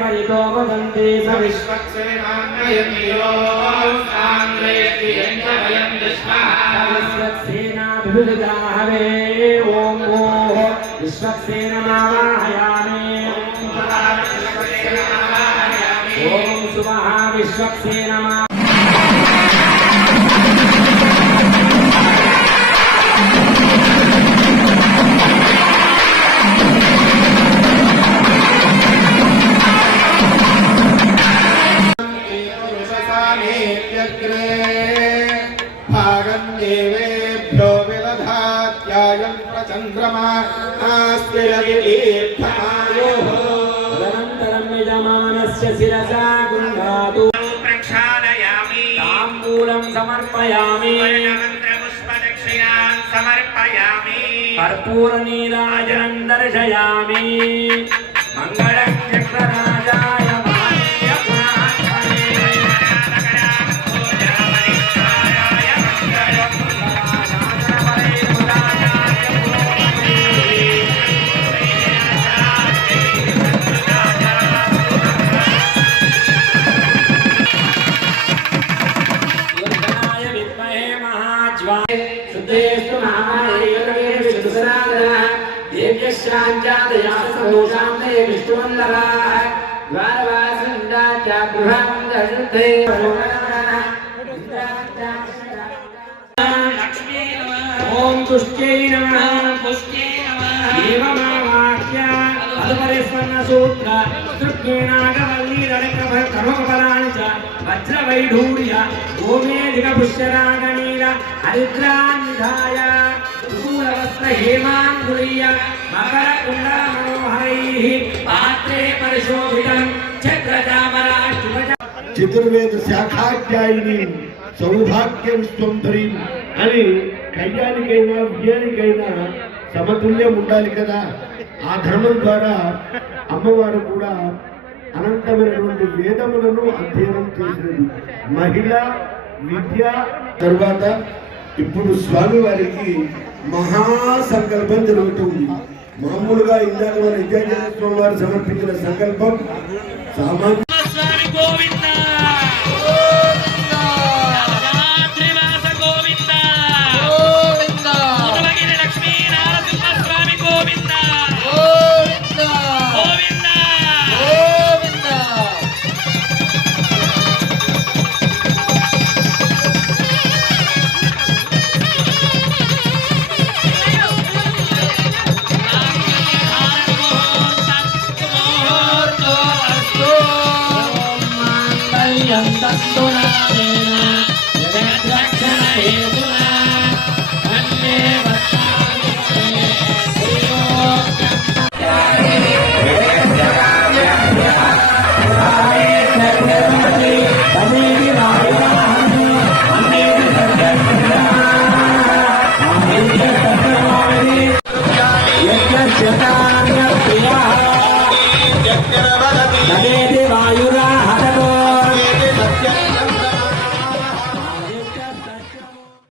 परितो वदन्ति स विश्वक्सेना हवे ओम विश्वक्सेनमावाहयामि ओम सुमः विश्वक्सेनमा भागन्देवेभ्यो विदधात्यायं प्रचन्द्रमा नास्तिरतितीर्थमायोः तदनन्तरं यजमानस्य शिरसा गृह्णातु प्रक्षालयामि ताम्बूलं समर्पयामि मन्त्रपुष्पदक्षिणान् समर्पयामि कर्पूरनीराजनं दर्शयामि मङ्गलं चक्रराजाय ओम तुष्टे नमः देवमावाक्य अदपरिस्मरण सूत्र तृप्येनागवल्ली रडकभकमकफलानि च वज्रवैढूर्य गोमेधिकपुष्यरागनील हरिद्रान्निधाय दूरवस्त्र हेमाङ्गुलीय मकरकुण्डलमनोहरैः पात्रे परिशोभितं छत्रचामराष्टुभज चतुर्वेद शाखाध्यायिनी सौभाग्य విశ్వంభరి అని కయ్యానికైనా విజయానికైనా సమతుల్యం ఉండాలి కదా. ఆ ధర్మం ద్వారా అమ్మవారు కూడా అనంతమైనటువంటి వేదములను అధ్యయనం చేసినది మహిళ విద్య. తర్వాత ఇప్పుడు స్వామివారికి మహాసంకల్పం జరుగుతుంది. మామూలుగా ఇందాక మన విద్యార్థి స్వామి వారు సమర్పించిన సంకల్పం సామాన్య